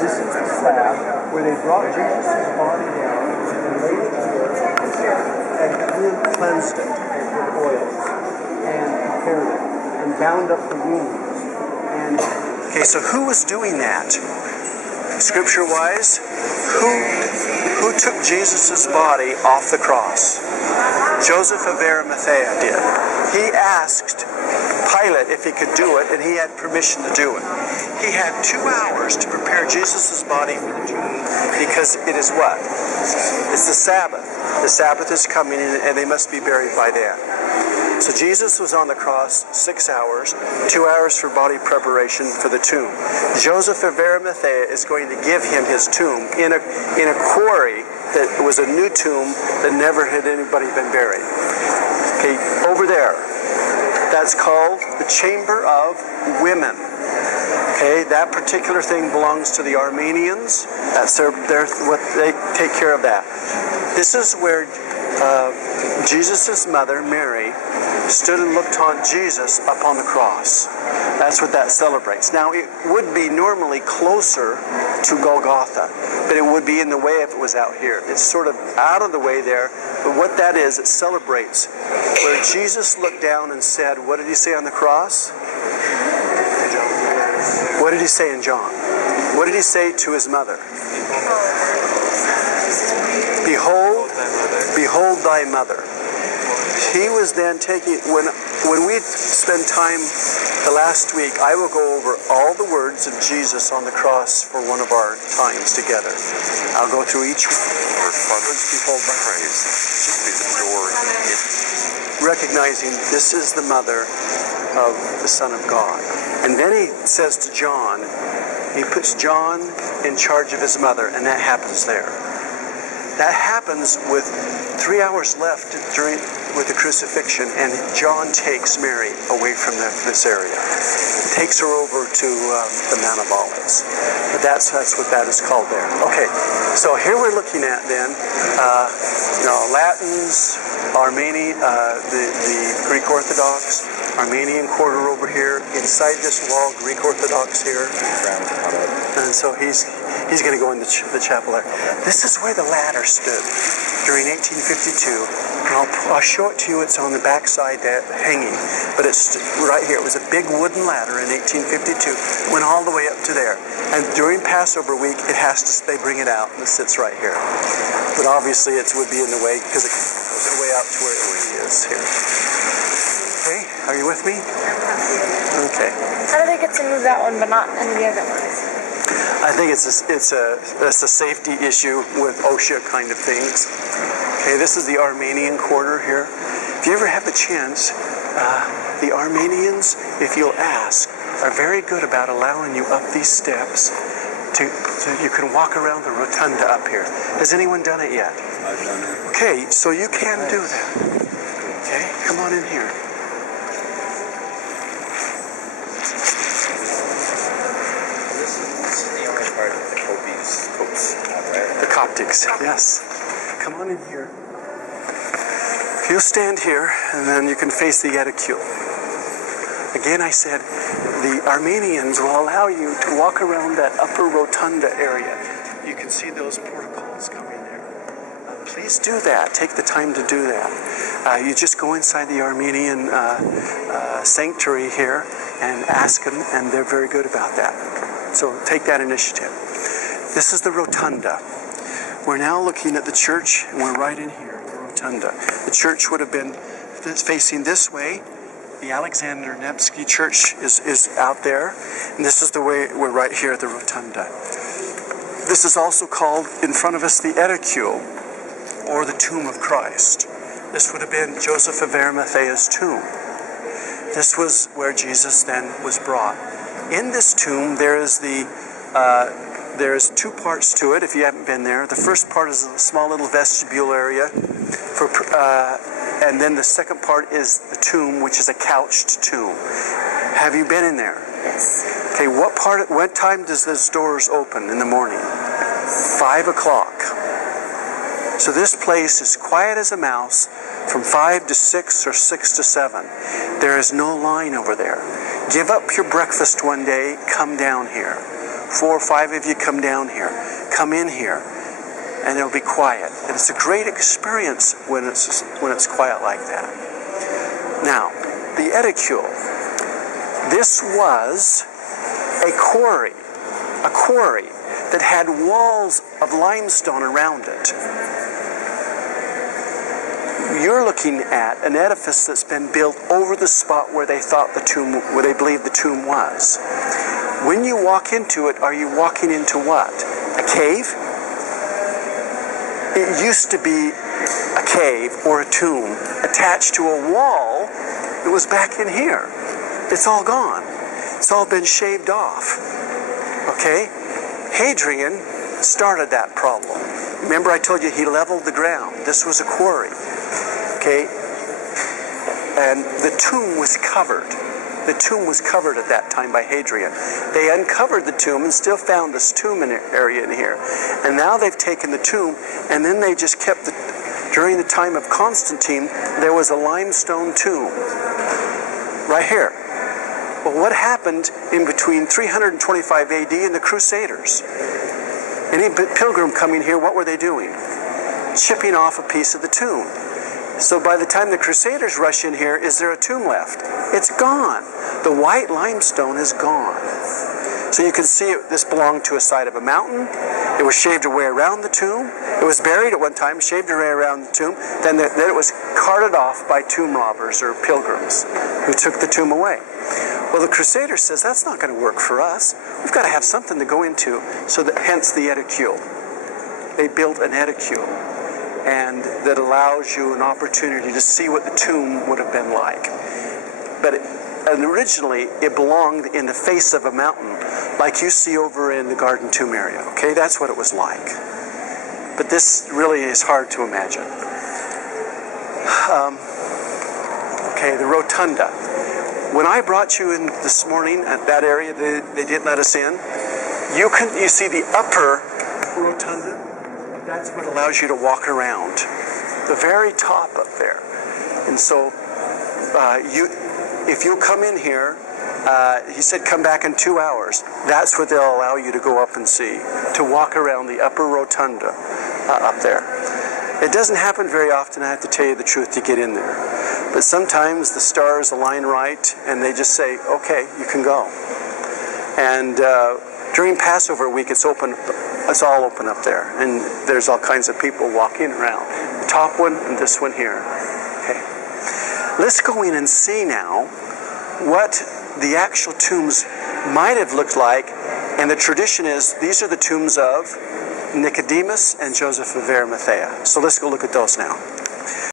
This is the slab where they brought Jesus' body down and laid it here and cleansed it with oils and prepared it and bound up the wounds. And okay, so who was doing that? Scripture-wise, who took Jesus' body off the cross? Joseph of Arimathea did. He asked Pilate if he could do it, and he had permission to do it. He had 2 hours to prepare Jesus' body for the tomb, because it is what? It's the Sabbath. The Sabbath is coming, and they must be buried by then. So Jesus was on the cross 6 hours, 2 hours for body preparation for the tomb. Joseph of Arimathea is going to give him his tomb in a quarry that was a new tomb that never had anybody been buried. Okay, over there, that's called the Chamber of Women. Okay, that particular thing belongs to the Armenians. That's their what they take care of that. This is where Jesus' mother, Mary, stood and looked on Jesus up on the cross. That's what that celebrates. Now, it would be normally closer to Golgotha, but it would be in the way if it was out here. It's sort of out of the way there, but what that is, it celebrates where Jesus looked down and said, what did he say on the cross? What did he say in John? What did he say to his mother? Behold thy mother. He was then taking, when we spend time the last week, I will go over all the words of Jesus on the cross for one of our times together. I'll go through each one. Behold thy praise. Just be the door. Recognizing this is the mother of the Son of God. And then he says to John, he puts John in charge of his mother, and that happens there. That happens with 3 hours left with the crucifixion, and John takes Mary away from this area. Takes her over to the Mount of Olives. But that's what that is called there. Okay, so here we're looking at then, Latins, Armenian, the Greek Orthodox, Armenian quarter over here. Inside this wall, Greek Orthodox here. And so he's going to go in the chapel there. This is where the ladder stood during 1852. And I'll show it to you. It's on the backside there, hanging. But it's right here. It was a big wooden ladder in 1852. Went all the way up to there. And during Passover week, they bring it out, and it sits right here. But obviously it would be in the way because it goes the way out to where it is here. Okay, are you with me? Okay. How do they get to move that one but not any of the other ones? I think it's a safety issue with OSHA kind of things. Okay, this is the Armenian quarter here. If you ever have the chance, the Armenians, if you'll ask, are very good about allowing you up these steps so you can walk around the rotunda up here. Has anyone done it yet? I've done it. Okay, so you can do that. Okay, come on in here. The Coptics, yes. Come on in here. If you'll stand here, and then you can face the Eticule. Again, I said, the Armenians will allow you to walk around that upper rotunda area. You can see those portcullis coming there. Please do that. Take the time to do that. You just go inside the Armenian sanctuary here and ask them, and they're very good about that. So take that initiative. This is the rotunda. We're now looking at the church, and we're right in here, the rotunda. The church would have been facing this way. The Alexander Nevsky Church is out there, and this is the way we're right here at the rotunda. This is also called, in front of us, the Eticule, or the tomb of Christ. This would have been Joseph of Arimathea's tomb. This was where Jesus then was brought. In this tomb, there's two parts to it, if you haven't been there. The first part is a small little vestibule area, and then the second part is the tomb, which is a couched tomb. Have you been in there? Yes. Okay, what time does those doors open in the morning? 5 o'clock. So this place is quiet as a mouse from 5 to 6 or 6 to 7. There is no line over there. Give up your breakfast one day, come down here. 4 or 5 of you come down here. Come in here. And it'll be quiet. And it's a great experience when it's quiet like that. Now, the Eticule. This was a quarry that had walls of limestone around it. You're looking at an edifice that's been built over the spot where they believed the tomb was. When you walk into it, are you walking into what? A cave? It used to be a cave or a tomb attached to a wall that was back in here. It's all gone. It's all been shaved off. Okay? Hadrian started that problem. Remember I told you he leveled the ground. This was a quarry. Okay? And the tomb was covered. The tomb was covered at that time by Hadrian. They uncovered the tomb and still found this tomb area in here. And now they've taken the tomb, and then they just kept during the time of Constantine, there was a limestone tomb. Right here. Well, what happened in between 325 AD and the Crusaders? Any pilgrim coming here, what were they doing? Chipping off a piece of the tomb. So by the time the Crusaders rush in here, is there a tomb left? It's gone. The white limestone is gone. So you can see this belonged to a side of a mountain. It was shaved away around the tomb. It was buried at one time, shaved away around the tomb. Then it was carted off by tomb robbers or pilgrims who took the tomb away. Well, the Crusader says, that's not going to work for us. We've got to have something to go into. So hence the Eticule. They built an Eticule. And that allows you an opportunity to see what the tomb would have been like. But originally, it belonged in the face of a mountain, like you see over in the Garden Tomb area. Okay, that's what it was like. But this really is hard to imagine. Okay, the Rotunda. When I brought you in this morning at that area, they didn't let us in. You see the upper Rotunda. That's what allows you to walk around. The very top up there. And so, if you'll come in here, he said come back in 2 hours. That's what they'll allow you to go up and see. To walk around the upper Rotunda up there. It doesn't happen very often, I have to tell you the truth, to get in there. But sometimes the stars align right, and they just say, okay, you can go. And during Passover week, it's all open up there, and there's all kinds of people walking around. The top one and this one here. Okay. Let's go in and see now what the actual tombs might have looked like, and the tradition is these are the tombs of Nicodemus and Joseph of Arimathea. So let's go look at those now.